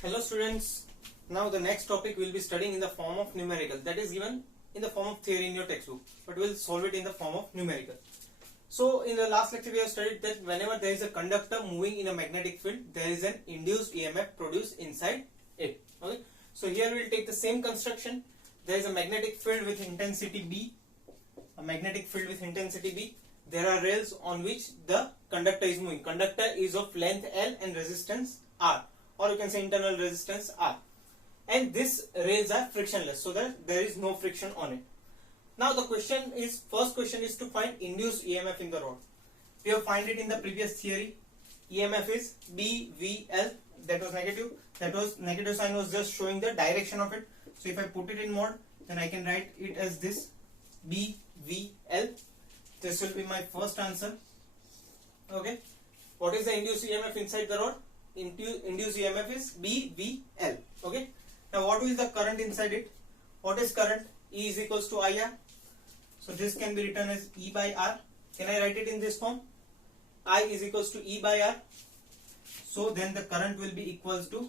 Hello students, now the next topic we'll be studying in the form of numerical, that is given in the form of theory in your textbook, but we'll solve it in the form of numerical. So in the last lecture we have studied that whenever there is a conductor moving in a magnetic field, there is an induced EMF produced inside it. Okay, so here we'll take the same construction. There is a magnetic field with intensity B, there are rails on which the conductor is moving. Conductor is of length L and resistance R, or you can say internal resistance R, and these rails are frictionless, so that there is no friction on it. Now the first question is to find induced EMF in the rod. We have find it in the previous theory. EMF is BVL, that was negative sign was just showing the direction of it. So if I put it in mode, then I can write it as this BVL. This will be my first answer. Okay, what is the induced EMF inside the rod? Induced EMF is BVL. Okay, now what is the current inside it? What is current? E is equals to IR. So this can be written as E by R. Can I write it in this form? I is equals to E by R. So then the current will be equals to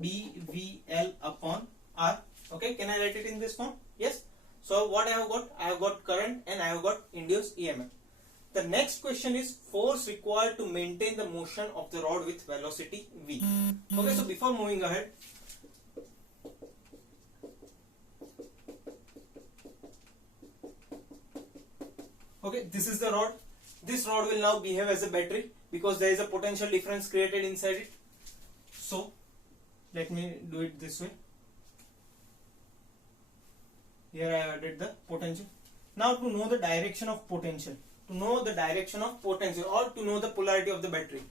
BVL upon R. Okay, can I write it in this form? Yes. So what I have got? I have got current and I have got induced EMF. The next question is force required to maintain the motion of the rod with velocity V. Okay, so before moving ahead, okay, this is the rod. This rod will now behave as a battery because there is a potential difference created inside it. So let me do it this way. Here I added the potential. Now to know the direction of potential, or to know the polarity of the battery,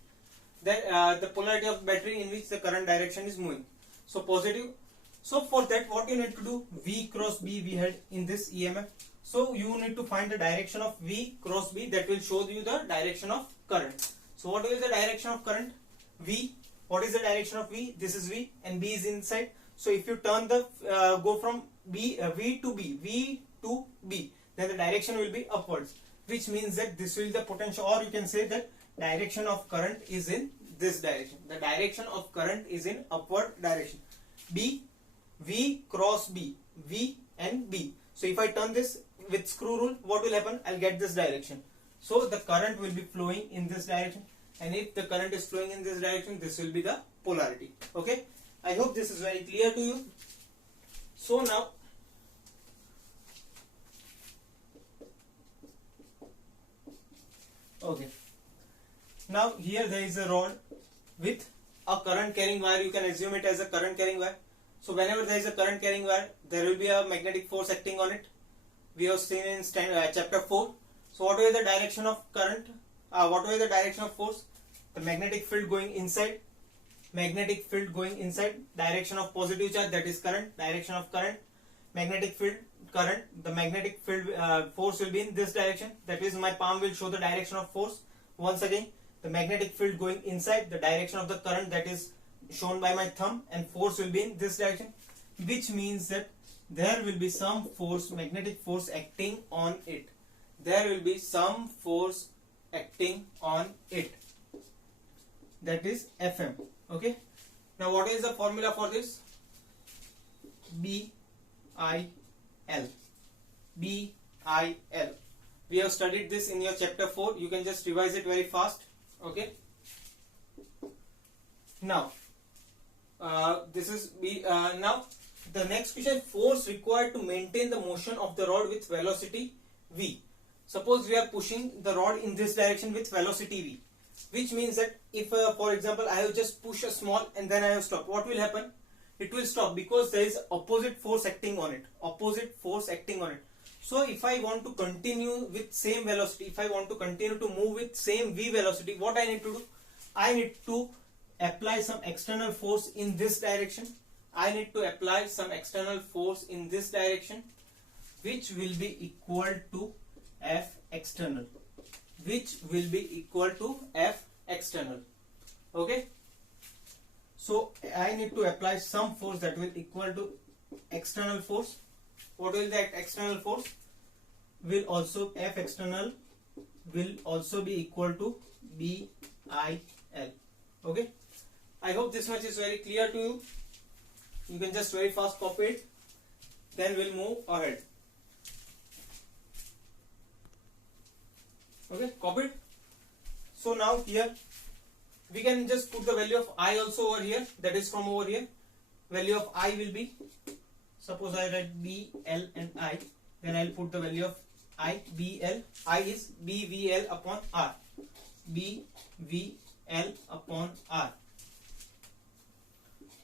the polarity of the battery in which the current direction is moving. So positive. So for that, what you need to do, V cross B we had in this EMF. So you need to find the direction of V cross B, that will show you the direction of current. So what is the direction of current? V. What is the direction of V? This is V and B is inside. So if you turn the go from V to B, then the direction will be upwards, which means that this will be the potential, or you can say that direction of current is in this direction. The direction of current is in upward direction. B, V cross B, V and B. So if I turn this with screw rule, what will happen? I'll get this direction. So the current will be flowing in this direction, and if the current is flowing in this direction, this will be the polarity. Okay, I hope this is very clear to you. So now okay, now here there is a rod with a current carrying wire. You can assume it as a current carrying wire. So whenever there is a current carrying wire, there will be a magnetic force acting on it. We have seen in chapter 4. So what is the direction of current? What is the direction of force? The magnetic field going inside. Direction of positive charge, that is current. Direction of current. Magnetic field, current. The magnetic field force will be in this direction. That is, my palm will show the direction of force. Once again, the magnetic field going inside, the direction of the current, that is shown by my thumb, and force will be in this direction, which means that there will be some force, magnetic force acting on it. That is Fm. Okay, now what is the formula for this? BIL. We have studied this in your chapter 4. You can just revise it very fast. Okay, now this is now the next question, force required to maintain the motion of the rod with velocity V. Suppose we are pushing the rod in this direction with velocity V, which means that if for example I have just pushed a small and then I have stopped, what will happen? It will stop because there is opposite force acting on it. So if I want to continue with same velocity, if I want to continue to move with same V velocity, what I need to do? I need to apply some external force in this direction. Which will be equal to F external. Okay, so I need to apply some force that will equal to external force. What will that external force? F external will also be equal to BIL. Okay, I hope this much is very clear to you. You can just very fast copy it. Then we'll move ahead. Okay, copied. So now here we can just put the value of I also over here. That is from over here. Value of I will be, suppose I write B, L and I. Then I'll put the value of I, B, L. I is B, V, L upon R. B, V, L upon R.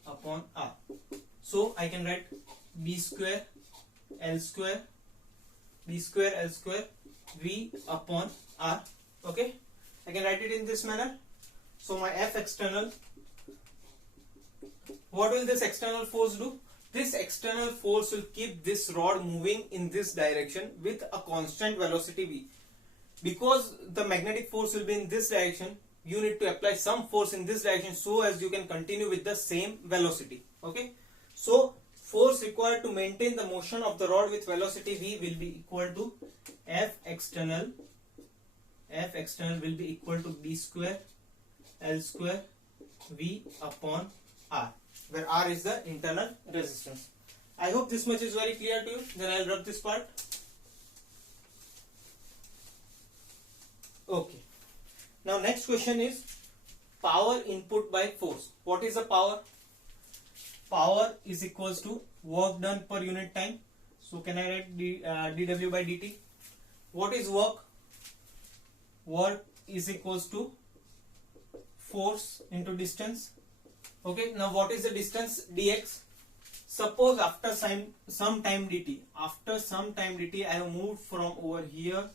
Upon R. So I can write B square, L square, B square, L square, V upon R. Okay. I can write it in this manner. So my F external, what will this external force do? This external force will keep this rod moving in this direction with a constant velocity v. Because the magnetic force will be in this direction, you need to apply some force in this direction so as you can continue with the same velocity. Okay. So force required to maintain the motion of the rod with velocity v will be equal to F external. F external will be equal to B square L square V upon R, where R is the internal resistance. I hope this much is very clear to you. Then I'll rub this part. Okay. Now next question is power input by force. What is the power? Power is equals to work done per unit time. So can I write dW by dt? What is work? Work is equals to force into distance. Okay, now what is the distance? Dx. Suppose after some time dt, I have moved from over here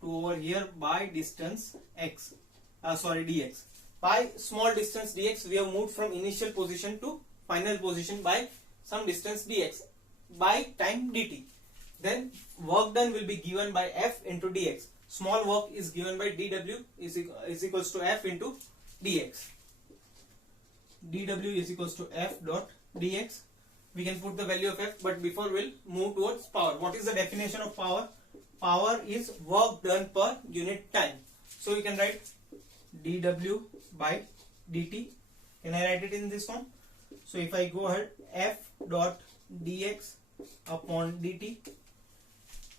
to over here by distance x. Dx. By small distance dx, we have moved from initial position to final position by some distance dx by time dt. Then work done will be given by F into dx. Small work is given by dW is equals to F into dx. dW is equals to F dot dx. We can put the value of F, but before we'll move towards power. What is the definition of power? Power is work done per unit time. So we can write dW by dt. Can I write it in this form? So if I go ahead, F dot dx upon dt.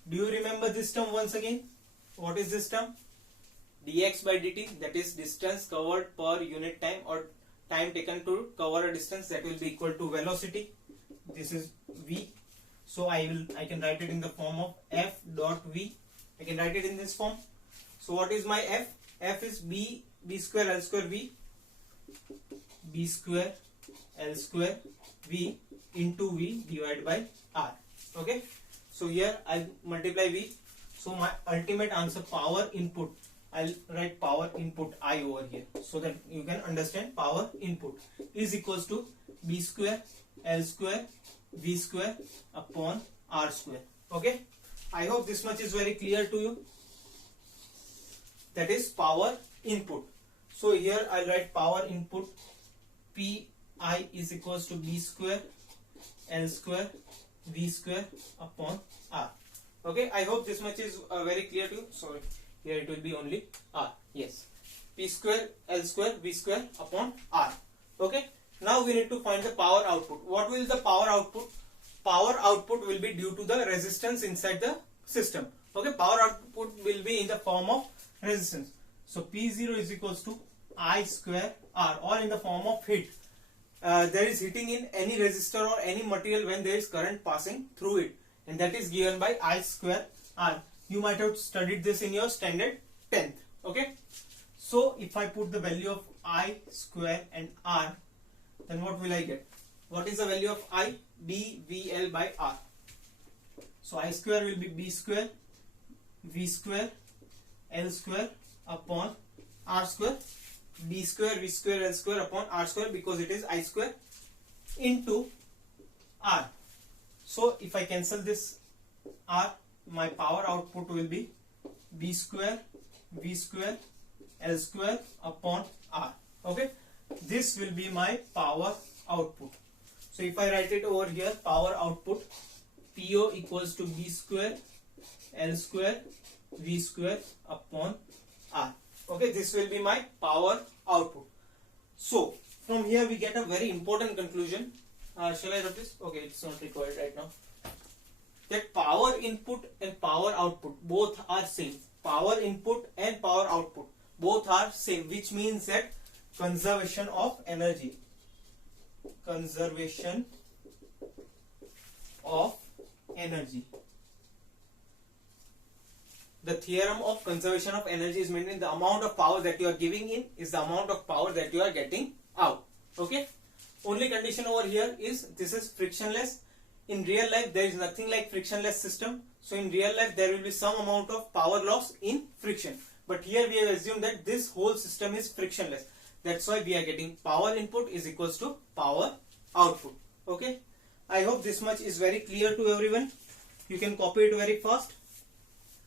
Do you remember this term once again? What is this term? Dx by dt, that is distance covered per unit time or time taken to cover a distance, that will be equal to velocity. This is v. So I can write it in the form of F dot v. I can write it in this form. So what is my F? F is B square L square v. B square L square v into v divided by R. Okay. So here I'll multiply v. So my ultimate answer, power input, I'll write power input I over here so that you can understand power input is equals to B square L square V square upon R square. Okay. I hope this much is very clear to you. That is power input. So here I'll write power input Pi is equals to B square L square V square upon R. Okay, I hope this much is very clear to you. Sorry, here it will be only R. Yes, P square L square V square upon R. Okay, now we need to find the power output. What will the power output? Power output will be due to the resistance inside the system. Okay, power output will be in the form of resistance. So P0 is equals to I square R, or in the form of heat. There is heating in any resistor or any material when there is current passing through it, and that is given by I square R. You might have studied this in your standard 10th. Okay, so if I put the value of I square and R, then what will I get? What is the value of I? dVL by R. So I square will be B square V square L square upon R square. B square V square L square upon R square, because it is I square into R. So if I cancel this R, my power output will be B square V square L square upon R. Okay, this will be my power output. So if I write it over here, power output PO equals to B square L square V square upon R. Okay, this will be my power output. So from here we get a very important conclusion. Shall I write this? Okay, it's not required right now. That power input and power output both are same. Power input and power output both are same, which means that conservation of energy. Conservation of energy. The theorem of conservation of energy is meaning the amount of power that you are giving in is the amount of power that you are getting out. Okay. Only condition over here is this is frictionless. In real life there is nothing like frictionless system. So in real life there will be some amount of power loss in friction. But here we have assumed that this whole system is frictionless. That's why we are getting power input is equals to power output. Okay. I hope this much is very clear to everyone. You can copy it very fast.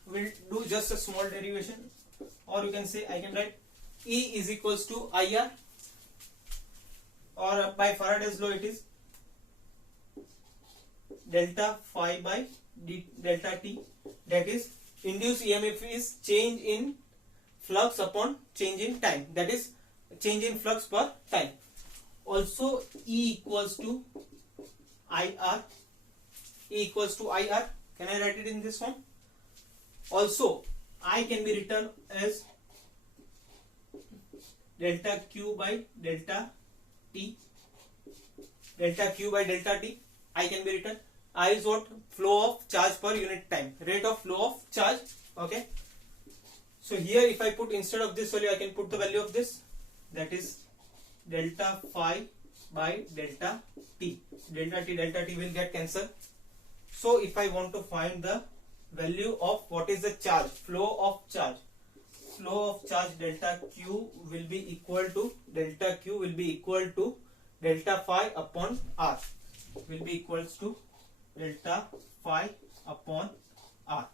We'll do just a small derivation, or you can say I can write E is equals to IR, or by Faraday's law it is delta phi by delta T. That is induced EMF is change in flux upon change in time. That is change in flux per time. Also E equals to IR. E equals to IR. Can I write it in this form? Also, I can be written as delta Q by delta T. Delta Q by delta T. I can be written. I is what? Flow of charge per unit time. Rate of flow of charge. Okay. So here if I put instead of this value, I can put the value of this. That is delta phi by delta T. Delta T will get cancelled. So if I want to find the value of what is the charge, flow of charge delta Q will be equal to delta phi upon R, will be equals to delta phi upon R.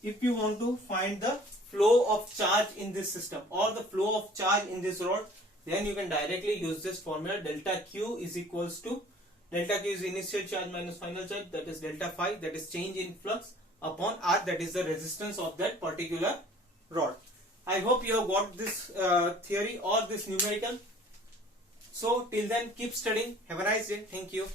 If you want to find the flow of charge in this system or the flow of charge in this rod, then you can directly use this formula. Delta Q is equals to delta Q is initial charge minus final charge, that is delta phi, that is change in flux, upon R, that is the resistance of that particular rod. I hope you have got this theory or this numerical. So till then keep studying. Have a nice day. Thank you.